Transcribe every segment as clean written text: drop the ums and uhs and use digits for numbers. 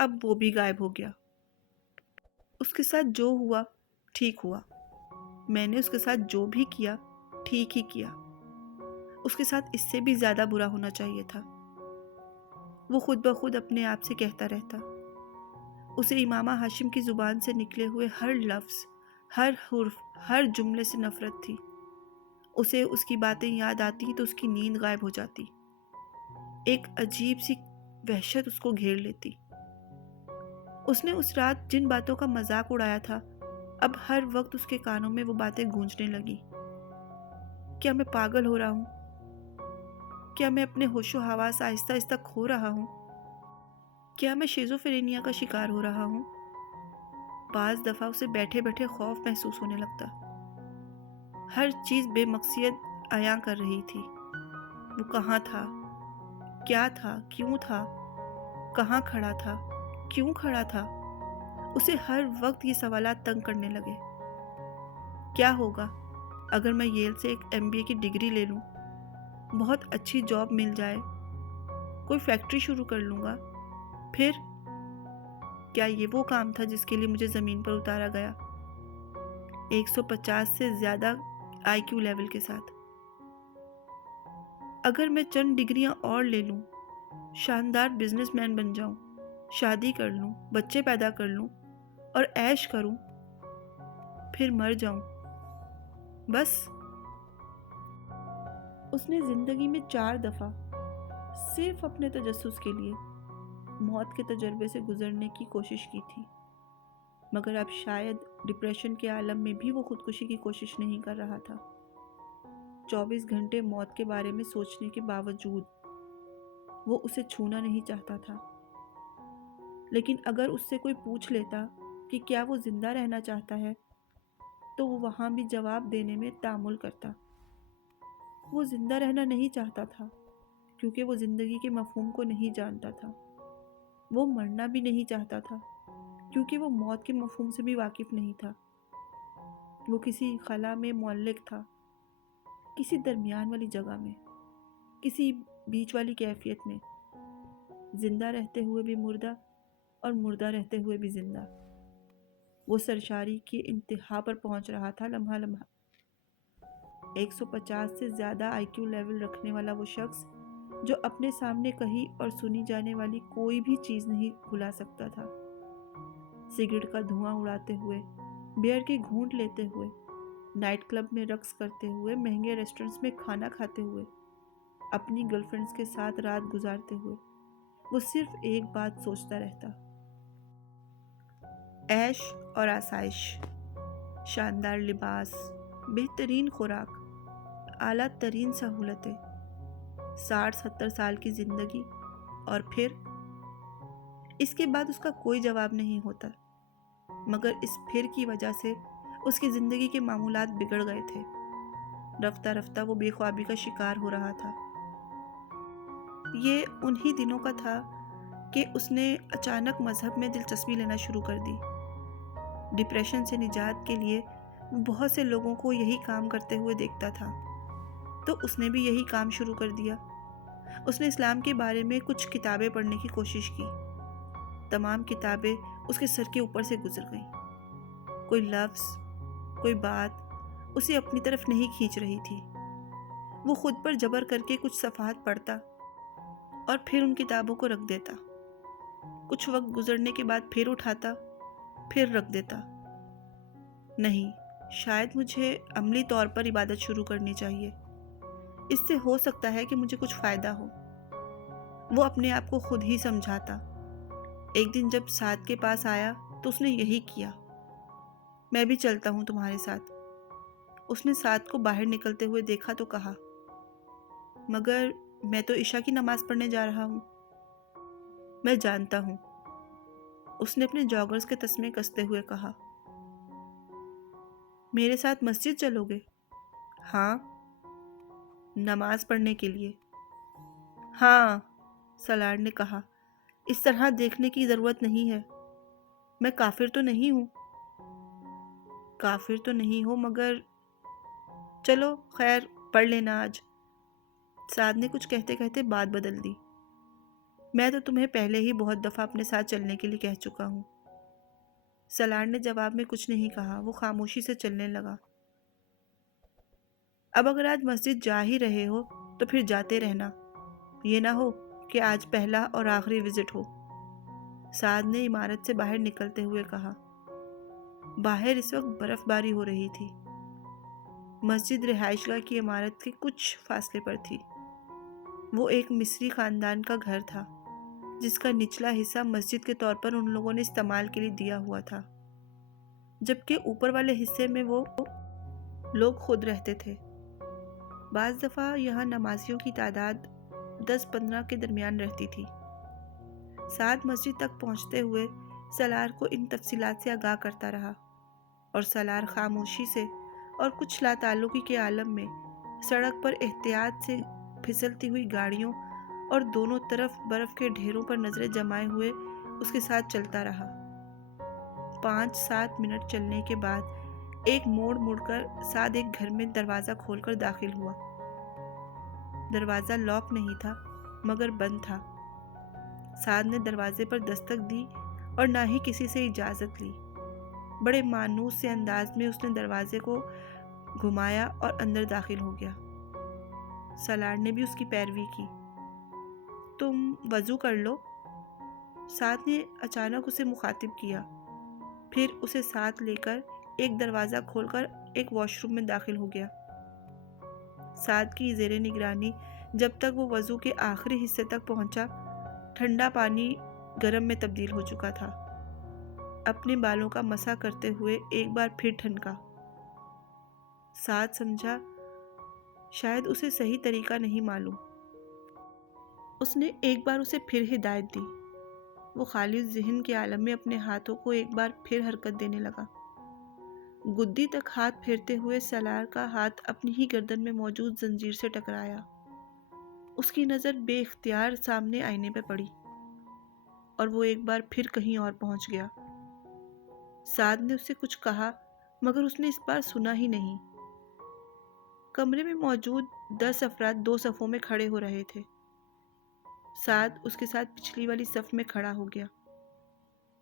اب وہ بھی غائب ہو گیا۔ اس کے ساتھ جو ہوا ٹھیک ہوا، میں نے اس کے ساتھ جو بھی کیا ٹھیک ہی کیا، اس کے ساتھ اس سے بھی زیادہ برا ہونا چاہیے تھا۔ وہ خود بخود اپنے آپ سے کہتا رہتا۔ اسے امامہ ہاشم کی زبان سے نکلے ہوئے ہر لفظ، ہر حرف، ہر جملے سے نفرت تھی۔ اسے اس کی باتیں یاد آتی تو اس کی نیند غائب ہو جاتی، ایک عجیب سی وحشت اس کو گھیر لیتی۔ اس نے اس رات جن باتوں کا مذاق اڑایا تھا، اب ہر وقت اس کے کانوں میں وہ باتیں گونجنے لگی۔ کیا میں پاگل ہو رہا ہوں؟ کیا میں اپنے ہوش و حواس آہستہ آہستہ کھو رہا ہوں؟ کیا میں شیزوفرینیا کا شکار ہو رہا ہوں؟ بعض دفعہ اسے بیٹھے بیٹھے خوف محسوس ہونے لگتا۔ ہر چیز بے مقصد عیاں کر رہی تھی۔ وہ کہاں تھا؟ کیا تھا؟ کیوں تھا؟ کہاں کھڑا تھا؟ کیوں کھڑا تھا؟ اسے ہر وقت یہ سوالات تنگ کرنے لگے۔ کیا ہوگا اگر میں ییل سے ایک MBA کی ڈگری لے لوں، بہت اچھی جاب مل جائے، کوئی فیکٹری شروع کر لوں گا، پھر کیا یہ وہ کام تھا جس کے لیے مجھے زمین پر اتارا گیا؟ 150 سے زیادہ IQ لیول کے ساتھ۔ اگر میں چند ڈگریاں اور لے لوں، شاندار بزنس مین بن جاؤں، شادی کر لوں، بچے پیدا کر لوں اور عیش کروں، پھر مر جاؤں، بس۔ اس نے زندگی میں 4 دفعہ صرف اپنے تجسس کے لیے موت کے تجربے سے گزرنے کی کوشش کی تھی، مگر اب شاید ڈپریشن کے عالم میں بھی وہ خودکشی کی کوشش نہیں کر رہا تھا۔ 24 گھنٹے موت کے بارے میں سوچنے کے باوجود وہ اسے چھونا نہیں چاہتا تھا، لیکن اگر اس سے کوئی پوچھ لیتا کہ کیا وہ زندہ رہنا چاہتا ہے تو وہ وہاں بھی جواب دینے میں تامل کرتا۔ وہ زندہ رہنا نہیں چاہتا تھا کیونکہ وہ زندگی کے مفہوم کو نہیں جانتا تھا۔ وہ مرنا بھی نہیں چاہتا تھا کیونکہ وہ موت کے مفہوم سے بھی واقف نہیں تھا۔ وہ کسی خلا میں معلق تھا، کسی درمیان والی جگہ میں، کسی بیچ والی کیفیت میں، زندہ رہتے ہوئے بھی مردہ اور مردہ رہتے ہوئے بھی زندہ۔ وہ سرشاری کی انتہا پر پہنچ رہا تھا لمحہ لمحہ۔ 150 سے زیادہ IQ لیول رکھنے والا وہ شخص جو اپنے سامنے کہی اور سنی جانے والی کوئی بھی چیز نہیں بھلا سکتا تھا، سگریٹ کا دھواں اڑاتے ہوئے، بیئر کی گھونٹ لیتے ہوئے، نائٹ کلب میں رقص کرتے ہوئے، مہنگے ریسٹورنٹس میں کھانا کھاتے ہوئے، اپنی گرل فرینڈز کے ساتھ رات گزارتے ہوئے، وہ صرف ایک بات سوچتا رہتا: عیش اور آسائش، شاندار لباس، بہترین خوراک، اعلیٰ ترین سہولتیں، 60-70 سال کی زندگی، اور پھر اس کے بعد اس کا کوئی جواب نہیں ہوتا، مگر اس پھر کی وجہ سے اس کی زندگی کے معمولات بگڑ گئے تھے۔ رفتہ رفتہ وہ بے خوابی کا شکار ہو رہا تھا۔ یہ انہی دنوں کا تھا کہ اس نے اچانک مذہب میں دلچسپی لینا شروع کر دی۔ ڈپریشن سے نجات کے لیے وہ بہت سے لوگوں کو یہی کام کرتے ہوئے دیکھتا تھا، تو اس نے بھی یہی کام شروع کر دیا۔ اس نے اسلام کے بارے میں کچھ کتابیں پڑھنے کی کوشش کی۔ تمام کتابیں اس کے سر کے اوپر سے گزر گئیں۔ کوئی لفظ، کوئی بات اسے اپنی طرف نہیں کھینچ رہی تھی۔ وہ خود پر جبر کر کے کچھ صفحات پڑھتا اور پھر ان کتابوں کو رکھ دیتا۔ کچھ وقت گزرنے کے بعد پھر اٹھاتا، پھر رکھ دیتا۔ نہیں، شاید مجھے عملی طور پر عبادت شروع کرنی چاہیے، اس سے ہو سکتا ہے کہ مجھے کچھ فائدہ ہو۔ وہ اپنے آپ کو خود ہی سمجھاتا۔ ایک دن جب سعد کے پاس آیا تو اس نے یہی کیا: میں بھی چلتا ہوں تمہارے ساتھ۔ اس نے سعد کو باہر نکلتے ہوئے دیکھا تو کہا: مگر میں تو عشاء کی نماز پڑھنے جا رہا ہوں۔ میں جانتا ہوں، اس نے اپنے جاگرز کے تسمے کستے ہوئے کہا۔ میرے ساتھ مسجد چلو گے؟ ہاں۔ نماز پڑھنے کے لیے؟ ہاں، سالار نے کہا۔ اس طرح دیکھنے کی ضرورت نہیں ہے، میں کافر تو نہیں ہوں۔ کافر تو نہیں ہو مگر چلو خیر، پڑھ لینا آج۔ سعد نے کچھ کہتے کہتے بات بدل دی۔ میں تو تمہیں پہلے ہی بہت دفعہ اپنے ساتھ چلنے کے لیے کہہ چکا ہوں۔ سالار نے جواب میں کچھ نہیں کہا، وہ خاموشی سے چلنے لگا۔ اب اگر آج مسجد جا ہی رہے ہو تو پھر جاتے رہنا، یہ نہ ہو کہ آج پہلا اور آخری وزٹ ہو، سعد نے عمارت سے باہر نکلتے ہوئے کہا۔ باہر اس وقت برف باری ہو رہی تھی۔ مسجد رہائش گاہ کی عمارت کے کچھ فاصلے پر تھی۔ وہ ایک مصری خاندان کا گھر تھا جس کا نچلا حصہ مسجد کے طور پر ان لوگوں نے استعمال کے لیے دیا ہوا تھا، جبکہ اوپر والے حصے میں وہ لوگ خود رہتے تھے۔ بعض دفعہ یہاں نمازیوں کی تعداد 10-15 کے درمیان رہتی تھی۔ سعد مسجد تک پہنچتے ہوئے سالار کو ان تفصیلات سے آگاہ کرتا رہا، اور سالار خاموشی سے اور کچھ لا تعلقی کے عالم میں سڑک پر احتیاط سے پھسلتی ہوئی گاڑیوں اور دونوں طرف برف کے ڈھیروں پر نظریں جمائے ہوئے اس کے ساتھ چلتا رہا۔ 5-7 منٹ چلنے کے بعد ایک موڑ مڑ کر سعد ایک گھر میں دروازہ کھول کر داخل ہوا۔ دروازہ لاک نہیں تھا مگر بند تھا۔ سعد نے دروازے پر دستک دی اور نہ ہی کسی سے اجازت لی۔ بڑے مانوس سے انداز میں اس نے دروازے کو گھمایا اور اندر داخل ہو گیا۔ سالار نے بھی اس کی پیروی کی۔ تم وضو کر لو، سعد نے اچانک اسے مخاطب کیا، پھر اسے ساتھ لے کر ایک دروازہ کھول کر ایک واش روم میں داخل ہو گیا۔ سعد کی زیر نگرانی جب تک وہ وضو کے آخری حصے تک پہنچا، ٹھنڈا پانی گرم میں تبدیل ہو چکا تھا۔ اپنے بالوں کا مسح کرتے ہوئے ایک بار پھر ٹھنکا۔ سعد سمجھا شاید اسے صحیح طریقہ نہیں معلوم۔ اس نے ایک بار اسے پھر ہدایت دی۔ وہ خالی ذہن کے عالم میں اپنے ہاتھوں کو ایک بار پھر حرکت دینے لگا۔ گدی تک ہاتھ پھیرتے ہوئے سالار کا ہاتھ اپنی ہی گردن میں موجود زنجیر سے ٹکرایا۔ اس کی نظر بے اختیار سامنے آئینے پہ پڑی اور وہ ایک بار پھر کہیں اور پہنچ گیا۔ سعد نے اسے کچھ کہا مگر اس نے اس بار سنا ہی نہیں۔ کمرے میں موجود 10 افراد 2 صفوں میں کھڑے ہو رہے تھے۔ سعد اس کے ساتھ پچھلی والی صف میں کھڑا ہو گیا۔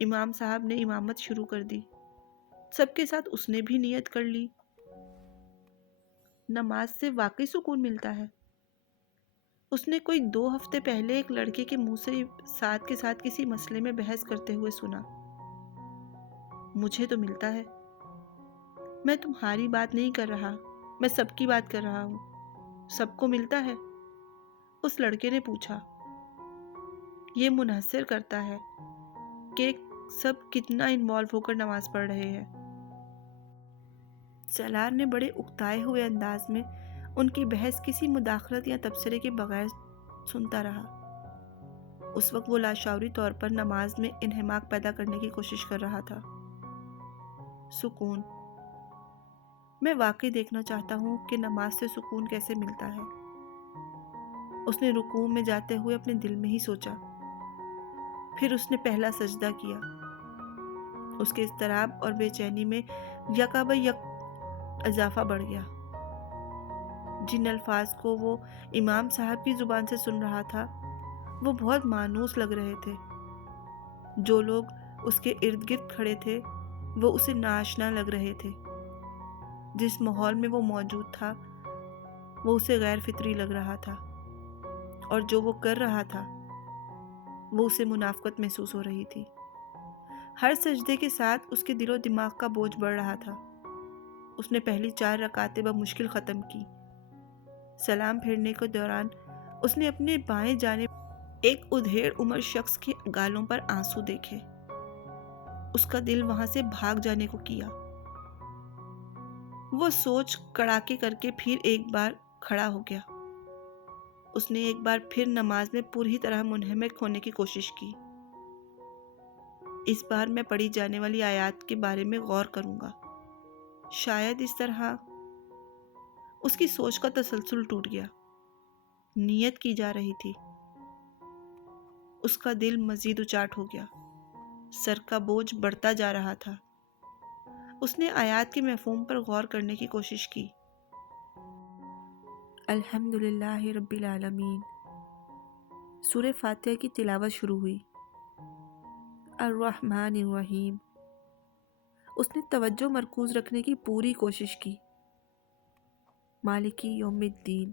امام صاحب نے امامت شروع کر دی۔ سب کے ساتھ اس نے بھی نیت کر لی۔ نماز سے واقعی سکون ملتا ہے۔ اس نے کوئی 2 ہفتے پہلے ایک لڑکے کے منہ سے سعد کے ساتھ کسی مسئلے میں بحث کرتے ہوئے سنا۔ مجھے تو ملتا ہے۔ میں تمہاری بات نہیں کر رہا، میں سب کی بات کر رہا ہوں۔ سب کو ملتا ہے؟ اس لڑکے نے پوچھا۔ یہ منحصر کرتا ہے کہ سب کتنا انوالو ہو کر نماز پڑھ رہے ہیں۔ سالار نے بڑے اکتائے ہوئے انداز میں ان کی بحث کسی مداخلت یا تبصرے کے بغیر سنتا رہا۔ اس وقت وہ لاشعوری طور پر نماز میں انہماک پیدا کرنے کی کوشش کر رہا تھا۔ سکون۔ میں واقعی دیکھنا چاہتا ہوں کہ نماز سے سکون کیسے ملتا ہے۔ اس نے رکوع میں جاتے ہوئے اپنے دل میں ہی سوچا۔ پھر اس نے پہلا سجدہ کیا۔ اس کے اضطراب اور بے چینی میں یکا بہ یک اضافہ بڑھ گیا۔ جن الفاظ کو وہ امام صاحب کی زبان سے سن رہا تھا وہ بہت مانوس لگ رہے تھے۔ جو لوگ اس کے ارد گرد کھڑے تھے وہ اسے ناآشنا لگ رہے تھے۔ جس ماحول میں وہ موجود تھا وہ اسے غیر فطری لگ رہا تھا، اور جو وہ کر رہا تھا وہ اسے منافقت محسوس ہو رہی تھی۔ ہر سجدے کے ساتھ اس کے دل و دماغ کا بوجھ بڑھ رہا تھا۔ اس نے پہلی 4 رکعتیں بمشکل ختم کی۔ سلام پھیرنے کے دوران اس نے اپنے بائیں جانب ایک ادھیڑ عمر شخص کے گالوں پر آنسو دیکھے۔ اس کا دل وہاں سے بھاگ جانے کو کیا۔ وہ سوچ کڑاکے کر کے پھر ایک بار کھڑا ہو گیا۔ اس نے ایک بار پھر نماز میں پوری طرح منہمک ہونے کی کوشش کی۔ اس بار میں پڑھی جانے والی آیات کے بارے میں غور کروں گا، شاید اس طرح۔ اس کی سوچ کا تسلسل ٹوٹ گیا۔ نیت کی جا رہی تھی۔ اس کا دل مزید اچاٹ ہو گیا۔ سر کا بوجھ بڑھتا جا رہا تھا۔ اس نے آیات کے مفہوم پر غور کرنے کی کوشش کی۔ الحمدللہ رب العالمین سورہ فاتحہ کی تلاوت شروع ہوئی۔ الرحمن الرحیم۔ اس نے توجہ مرکوز رکھنے کی پوری کوشش کی۔ مالکی یوم الدین۔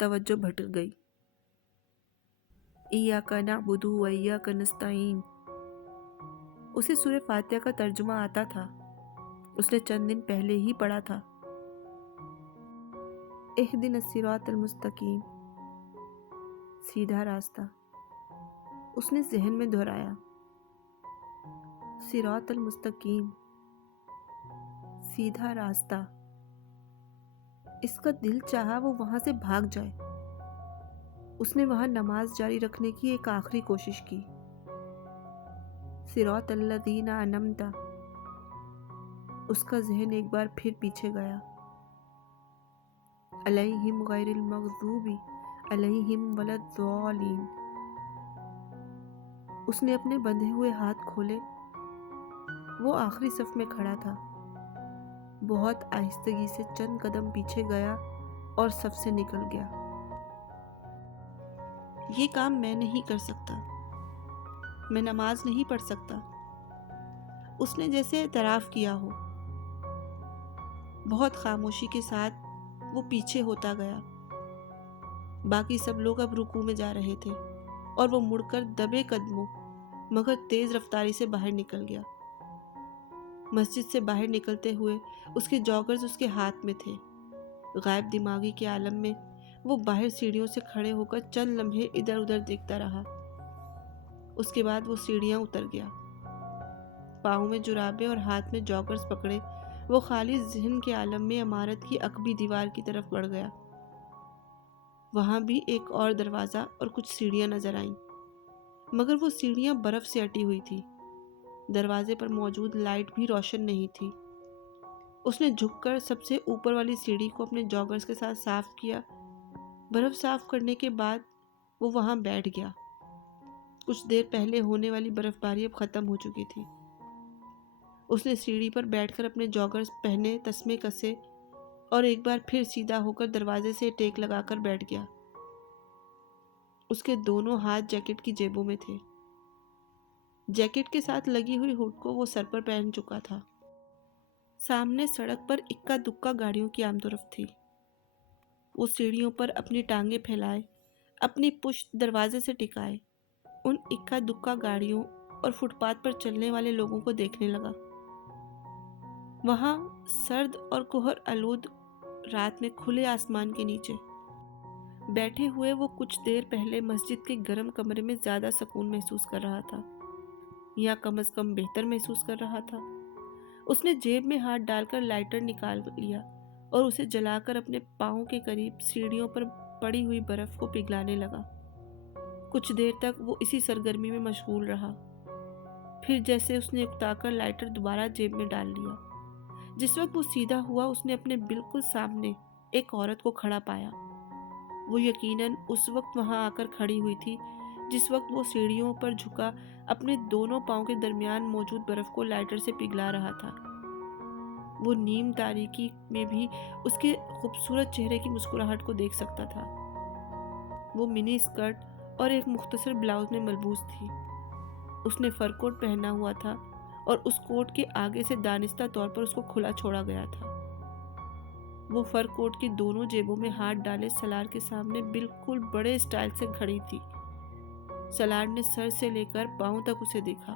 توجہ بھٹک گئی۔ ایاک نعبد و ایاک نستعین۔ اسے سورہ فاتحہ کا ترجمہ آتا تھا، اس نے چند دن پہلے ہی پڑھا تھا۔ اہدنا الصراط المستقیم، سیدھا راستہ۔ اس نے ذہن میں دہرایا، صراط المستقیم، سیدھا راستہ۔ اس کا دل چاہا وہ وہاں سے بھاگ جائے۔ اس نے وہاں نماز جاری رکھنے کی ایک آخری کوشش کی۔ صراط الذین انعمت۔ اس کا ذہن ایک بار پھر پیچھے گیا۔ علیہم غیر المغضوب علیہم ولا الضالین۔ اس نے اپنے بندھے ہوئے ہاتھ کھولے۔ وہ آخری صف میں کھڑا تھا۔ بہت آہستگی سے چند قدم پیچھے گیا اور صف سے نکل گیا۔ یہ کام میں نہیں کر سکتا، میں نماز نہیں پڑھ سکتا۔ اس نے جیسے اعتراف کیا ہو۔ بہت خاموشی کے ساتھ وہ پیچھے ہوتا گیا۔ باقی سب لوگ اب رکوع میں جا رہے تھے اور وہ مڑ کر دبے قدموں مگر تیز رفتاری سے باہر نکل گیا۔ مسجد سے باہر نکلتے ہوئے اس کے جاگرز اس کے ہاتھ میں تھے۔ غائب دماغی کے عالم میں وہ باہر سیڑھیوں سے کھڑے ہو کر چند لمحے ادھر ادھر دیکھتا رہا۔ اس کے بعد وہ سیڑھیاں اتر گیا۔ پاؤں میں جرابیں اور ہاتھ میں جاگرز پکڑے وہ خالی ذہن کے عالم میں عمارت کی عقبی دیوار کی طرف بڑھ گیا۔ وہاں بھی ایک اور دروازہ اور کچھ سیڑھیاں نظر آئیں، مگر وہ سیڑھیاں برف سے اٹی ہوئی تھی۔ دروازے پر موجود لائٹ بھی روشن نہیں تھی۔ اس نے جھک کر سب سے اوپر والی سیڑھی کو اپنے جاگرز کے ساتھ صاف کیا۔ برف صاف کرنے کے بعد وہ وہاں بیٹھ گیا۔ کچھ دیر پہلے ہونے والی برف باری اب ختم ہو چکی تھی۔ اس نے سیڑھی پر بیٹھ کر اپنے جاگرز پہنے، تسمے کسے اور ایک بار پھر سیدھا ہو کر دروازے سے ٹیک لگا کر بیٹھ گیا۔ اس کے دونوں ہاتھ جیکٹ کی جیبوں میں تھے۔ جیکٹ کے ساتھ لگی ہوئی ہڈ کو وہ سر پر پہن چکا تھا۔ سامنے سڑک پر اکا دکا گاڑیوں کی آمد و رفت تھی۔ وہ سیڑھیوں پر اپنی ٹانگیں پھیلائے، اپنی پشت دروازے سے ٹکائے، ان اکا دکا گاڑیوں اور فٹ پاتھ پر چلنے والے لوگوں کو دیکھنے لگا۔ وہاں سرد اور کہر آلود رات میں کھلے آسمان کے نیچے بیٹھے ہوئے وہ کچھ دیر پہلے مسجد کے گرم کمرے میں زیادہ سکون محسوس کر رہا تھا، یا کم از کم بہتر محسوس کر رہا تھا۔ اس نے جیب میں ہاتھ ڈال کر لائٹر نکال لیا اور اسے جلا کر اپنے پاؤں کے قریب سیڑھیوں پر پڑی ہوئی برف کو پگھلانے لگا۔ کچھ دیر تک وہ اسی سرگرمی میں مشغول رہا، پھر جیسے اس نے اکتا کر لائٹر دوبارہ جیب میں ڈال لیا۔ جس وقت وہ سیدھا ہوا اس نے اپنے بالکل سامنے ایک عورت کو کھڑا پایا۔ وہ یقیناً اس وقت وہاں آ کر کھڑی ہوئی تھی جس وقت وہ سیڑھیوں پر جھکا اپنے دونوں پاؤں کے درمیان موجود برف کو لائٹر سے پگھلا رہا تھا۔ وہ نیم تاریکی میں بھی اس کے خوبصورت چہرے کی مسکراہٹ کو دیکھ سکتا تھا۔ وہ منی اسکرٹ اور ایک مختصر بلاؤز میں ملبوس تھی۔ اس نے فر کوٹ پہنا ہوا تھا اور اس کوٹ کے آگے سے دانستہ طور پر اس کو کھلا چھوڑا گیا تھا۔ وہ فر کوٹ کی دونوں جیبوں میں ہاتھ ڈالے سالار کے سامنے بالکل بڑے اسٹائل سے کھڑی تھی۔ سالار نے سر سے لے کر پاؤں تک اسے دیکھا۔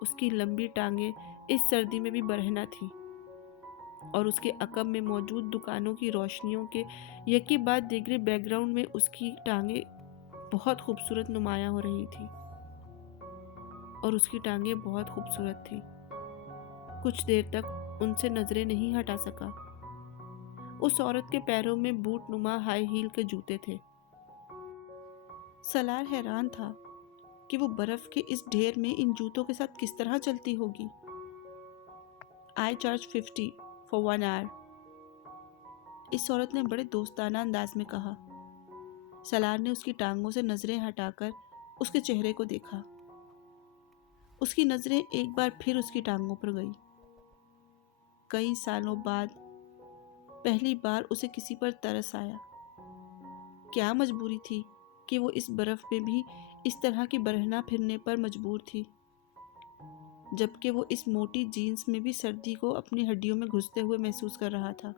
اس کی لمبی ٹانگیں اس سردی میں بھی برہنہ تھیں اور اس کے عقب میں موجود دکانوں کی روشنیوں کے یکے بعد دیگرے بیک گراؤنڈ میں اس کی ٹانگیں بہت خوبصورت نمایاں ہو رہی تھی، اور اس کی ٹانگیں بہت خوبصورت تھی۔ کچھ دیر تک ان سے نظریں نہیں ہٹا سکا۔ اس عورت کے پیروں میں بوٹ نما ہائی ہیل کے جوتے تھے۔ سالار حیران تھا کہ وہ برف کے اس ڈھیر میں ان جوتوں کے ساتھ کس طرح چلتی ہوگی۔ I charge 50 for 1 hour، اس عورت نے بڑے دوستانہ انداز میں کہا۔ سالار نے اس کی ٹانگوں سے نظریں ہٹا کر اس کے چہرے کو دیکھا۔ اس کی نظریں ایک بار پھر اس کی ٹانگوں پر گئی۔ کئی سالوں بعد پہلی بار اسے کسی پر ترس آیا۔ کیا مجبوری تھی کہ وہ اس برف میں بھی اس طرح کی برہنہ پھرنے پر مجبور تھی، جبکہ وہ اس موٹی جینس میں بھی سردی کو اپنی ہڈیوں میں گھستے ہوئے محسوس کر رہا تھا۔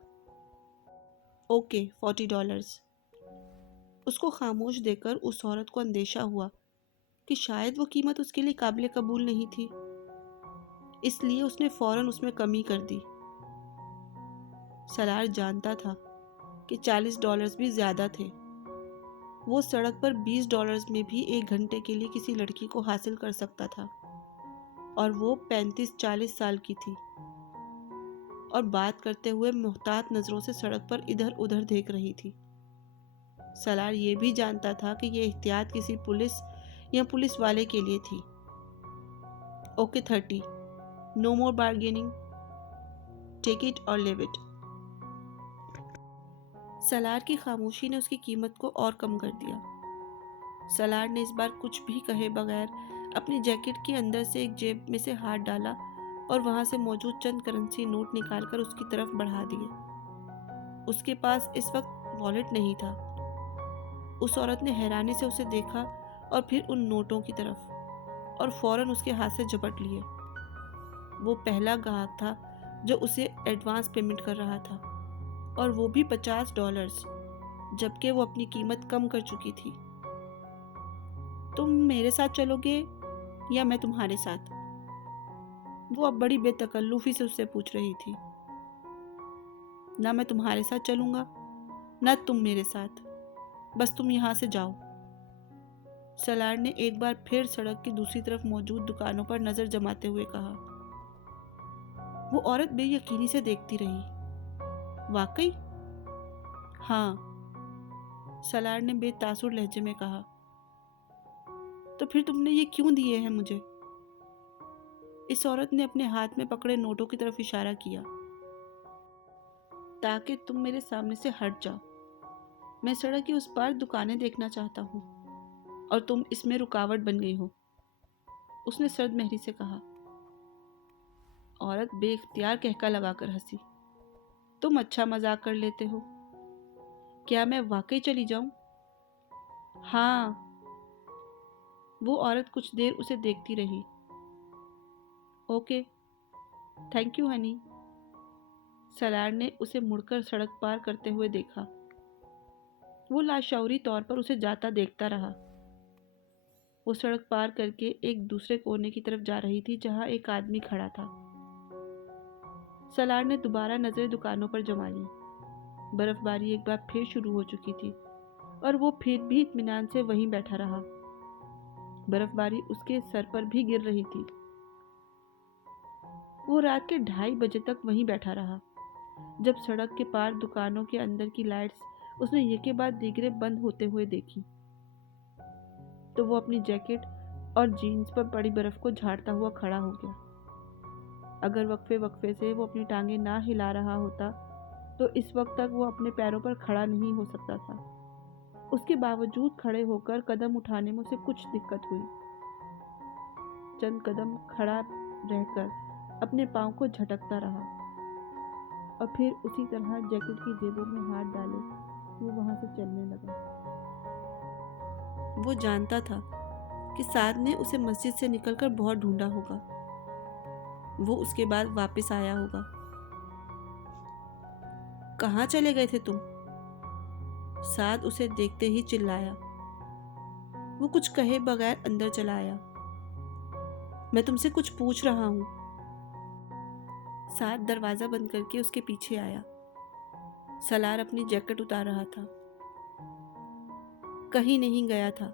اوکے $40۔ اس کو خاموش دیکھ کر اس عورت کو اندیشہ ہوا کہ شاید وہ قیمت اس کے لیے قابل قبول نہیں تھی، اس لیے اس نے فوراً اس میں کمی کر دی۔ سالار جانتا تھا کہ $40 بھی زیادہ تھے۔ وہ سڑک پر $20 میں بھی 1 گھنٹے کے لیے کسی لڑکی کو حاصل کر سکتا تھا، اور وہ 35-40 سال کی تھی اور بات کرتے ہوئے محتاط نظروں سے سڑک پر ادھر ادھر دیکھ رہی تھی۔ سالار یہ بھی جانتا تھا کہ یہ احتیاط کسی پولیس یا پولیس والے کے لیے تھی۔ Okay 30، no more bargaining, take it or leave it. سالار کی خاموشی نے اس کی قیمت کو اور کم کر دیا۔ سالار نے اس بار کچھ بھی کہے بغیر اپنی جیکٹ کے اندر سے ایک جیب میں سے ہاتھ ڈالا اور وہاں سے موجود چند کرنسی نوٹ نکال کر اس کی طرف بڑھا دیے۔ اس کے پاس اس وقت والیٹ نہیں تھا۔ اس عورت نے حیرانی سے اسے دیکھا اور پھر ان نوٹوں کی طرف، اور فوراً اس کے ہاتھ سے جھپٹ لیے۔ وہ پہلا گاہک تھا جو اسے ایڈوانس پیمنٹ کر رہا تھا، اور وہ بھی $50، جبکہ وہ اپنی قیمت کم کر چکی تھی۔ تم میرے ساتھ چلو گے یا میں تمہارے ساتھ؟ وہ اب بڑی بے تکلفی سے اس سے پوچھ رہی تھی۔ نہ میں تمہارے ساتھ چلوں گا، نہ تم میرے ساتھ، بس تم یہاں سے جاؤ۔ سالار نے ایک بار پھر سڑک کی دوسری طرف موجود دکانوں پر نظر جماتے ہوئے کہا۔ وہ عورت بے یقینی سے دیکھتی رہی۔ واقعی؟ ہاں، سالار نے بے تاثر لہجے میں کہا۔ تو پھر تم نے یہ کیوں دیے ہیں مجھے؟ اس عورت نے اپنے ہاتھ میں پکڑے نوٹوں کی طرف اشارہ کیا۔ تاکہ تم میرے سامنے سے ہٹ جاؤ۔ میں سڑک کی اس پار دکانیں دیکھنا چاہتا ہوں، اور تم اس میں رکاوٹ بن گئی ہو، اس نے سرد مہری سے کہا۔ عورت بے اختیار کہکا لگا کر ہنسی۔ تم اچھا مذاق کر لیتے ہو۔ کیا میں واقعی چلی جاؤں؟ ہاں۔ وہ عورت کچھ دیر اسے دیکھتی رہی۔ Okay, thank you honey. Salar نے اسے مڑ کر سڑک پار کرتے ہوئے دیکھا۔ وہ لاشعوری طور پر اسے جاتا دیکھتا رہا۔ وہ سڑک پار کر کے ایک دوسرے کونے کی طرف جا رہی تھی جہاں ایک آدمی کھڑا تھا۔ سالار نے دوبارہ نظریں دکانوں پر جما لی۔ برف باری ایک بار پھر شروع ہو چکی تھی، اور وہ پھر بھی اطمینان سے وہیں بیٹھا رہا۔ برف باری اس کے سر پر بھی گر رہی تھی۔ وہ رات کے 2:30 بجے تک وہیں بیٹھا رہا۔ جب سڑک کے پار دکانوں کے اندر کی لائٹس اس نے یکے بعد دیگرے بند ہوتے ہوئے دیکھی، تو وہ اپنی جیکٹ اور جینز پر پڑی برف کو جھاڑتا ہوا کھڑا ہو گیا۔ اگر وقفے وقفے سے وہ اپنی ٹانگیں نہ ہلا رہا ہوتا تو اس وقت تک وہ اپنے پیروں پر کھڑا نہیں ہو سکتا تھا۔ اس کے باوجود کھڑے ہو کر قدم اٹھانے میں اسے کچھ دقت ہوئی۔ چند قدم کھڑا رہ کر اپنے پاؤں کو جھٹکتا رہا، اور پھر اسی طرح جیکٹ کی جیبوں میں ہاتھ ڈالے وہ وہاں سے چلنے لگا۔ وہ جانتا تھا کہ سعد نے اسے مسجد سے نکل کر بہت ڈھونڈا ہوگا۔ وہ اس کے بعد واپس آیا ہوگا۔ کہاں چلے گئے تھے تم؟ سعد اسے دیکھتے ہی چلایا۔ وہ کچھ کہے بغیر اندر چلا آیا۔ میں تم سے کچھ پوچھ رہا ہوں۔ سعد دروازہ بند کر کے اس کے پیچھے آیا۔ سالار اپنی جیکٹ اتار رہا تھا۔ کہیں نہیں گیا تھا۔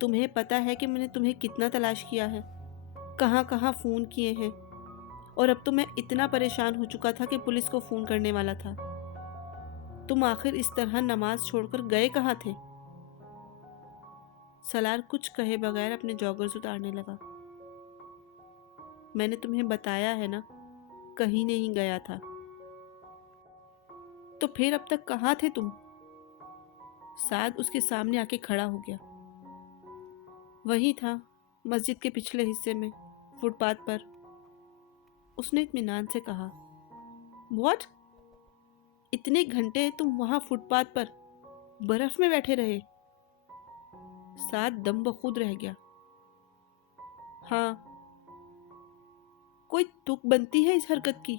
تمہیں پتا ہے کہ میں نے تمہیں کتنا تلاش کیا ہے، کہاں کہاں فون کیے ہیں، اور اب تو میں اتنا پریشان ہو چکا تھا کہ پولیس کو فون کرنے والا تھا۔ تم آخر اس طرح نماز چھوڑ کر گئے کہاں تھے؟ سالار کچھ کہے بغیر اپنے جاگرز اتارنے لگا۔ میں نے تمہیں بتایا ہے نا، کہیں نہیں گیا تھا۔ تو پھر اب تک کہاں تھے تم؟ سعد اس کے سامنے آ کے کھڑا ہو گیا۔ وہی تھا، مسجد کے پچھلے حصے میں، فٹ پاتھ پر، اس نے اطمینان سے کہا۔ واٹ؟ اتنے گھنٹے تم وہاں فٹ پاتھ پر برف میں بیٹھے رہے؟ سعد دم بخود رہ گیا۔ ہاں۔ کوئی تک بنتی ہے اس حرکت کی؟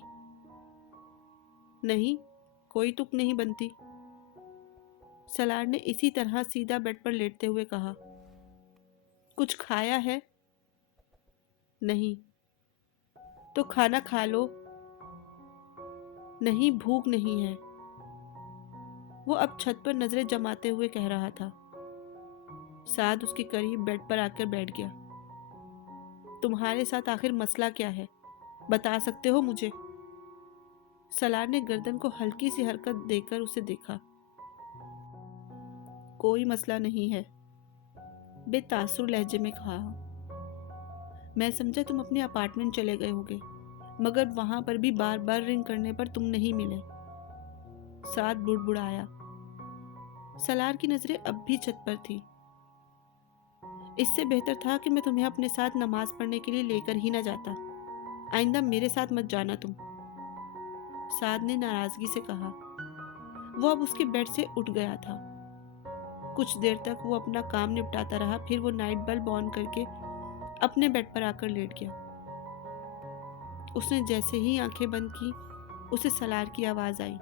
نہیں، کوئی تک نہیں بنتی۔ سالار نے اسی طرح سیدھا بیڈ پر لیٹتے ہوئے کہا۔ کچھ کھایا ہے؟ نہیں۔ تو کھانا کھا لو۔ نہیں، بھوک نہیں ہے۔ وہ اب چھت پر نظریں جماتے ہوئے کہہ رہا تھا۔ سعد اس کے قریب بیڈ پر آ کر بیٹھ گیا۔ تمہارے ساتھ آخر مسئلہ کیا ہے؟ بتا سکتے ہو مجھے؟ سالار نے گردن کو ہلکی سی حرکت دے کر اسے دیکھا۔ کوئی مسئلہ نہیں ہے، بے تاثر لہجے میں کہا۔ میں سمجھا تم اپنے اپارٹمنٹ چلے گئے ہوگے، مگر وہاں پر بھی بار بار رنگ کرنے پر تم نہیں ملے۔ سعد بڑبڑایا۔ سالار کی نظریں اب بھی چھت پر تھی۔ اس سے بہتر تھا کہ میں تمہیں اپنے ساتھ نماز پڑھنے کے لیے لے کر ہی نہ جاتا۔ آئندہ میرے ساتھ مت جانا تم۔ سعد نے ناراضگی سے کہا۔ وہ اب اس کے بیڈ سے اٹھ گیا تھا۔ کچھ دیر تک وہ اپنا کام نپٹاتا رہا، پھر وہ نائٹ بلب آن کر کے اپنے بیڈ پر آ کر لیٹ گیا۔ اس نے جیسے ہی آنکھیں بند کی، اسے سالار کی آواز آئی۔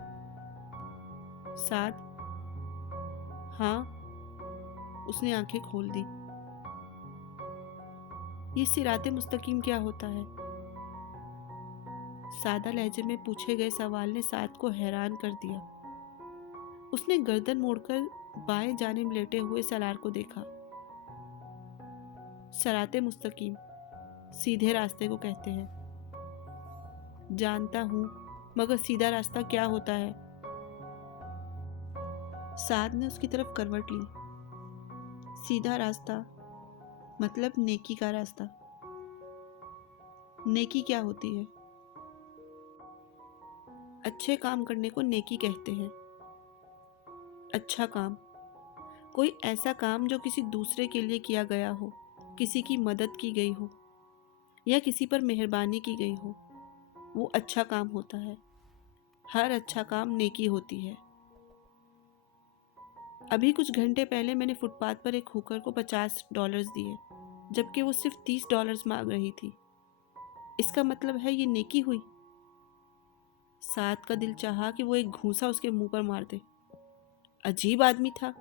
سعد؟ ہاں۔ اس نے آنکھیں کھول دی۔ یہ صراط مستقیم کیا ہوتا ہے؟ سادہ لہجے میں پوچھے گئے سوال نے سعد کو حیران کر دیا۔ اس نے گردن موڑ کر بائیں جانب لیٹے ہوئے سالار کو دیکھا۔ صراط مستقیم سیدھے راستے کو کہتے ہیں۔ جانتا ہوں، مگر سیدھا راستہ کیا ہوتا ہے؟ سعد نے اس کی طرف کروٹ لی۔ سیدھا راستہ مطلب نیکی کا راستہ۔ نیکی کیا ہوتی ہے؟ اچھے کام کرنے کو نیکی کہتے ہیں۔ اچھا کام کوئی ایسا کام جو کسی دوسرے کے لیے کیا گیا ہو، کسی کی مدد کی گئی ہو یا کسی پر مہربانی کی گئی ہو، وہ اچھا کام ہوتا ہے۔ ہر اچھا کام نیکی ہوتی ہے۔ ابھی کچھ گھنٹے پہلے میں نے فٹ پاتھ پر ایک ہوکر کو $50 دیے، جبکہ وہ صرف $30 مانگ رہی تھی۔ اس کا مطلب ہے یہ نیکی ہوئی؟ سعد کا دل چاہا کہ وہ ایک گھونسا اس کے منہ پر مار دے۔ عجیب آدمی تھا۔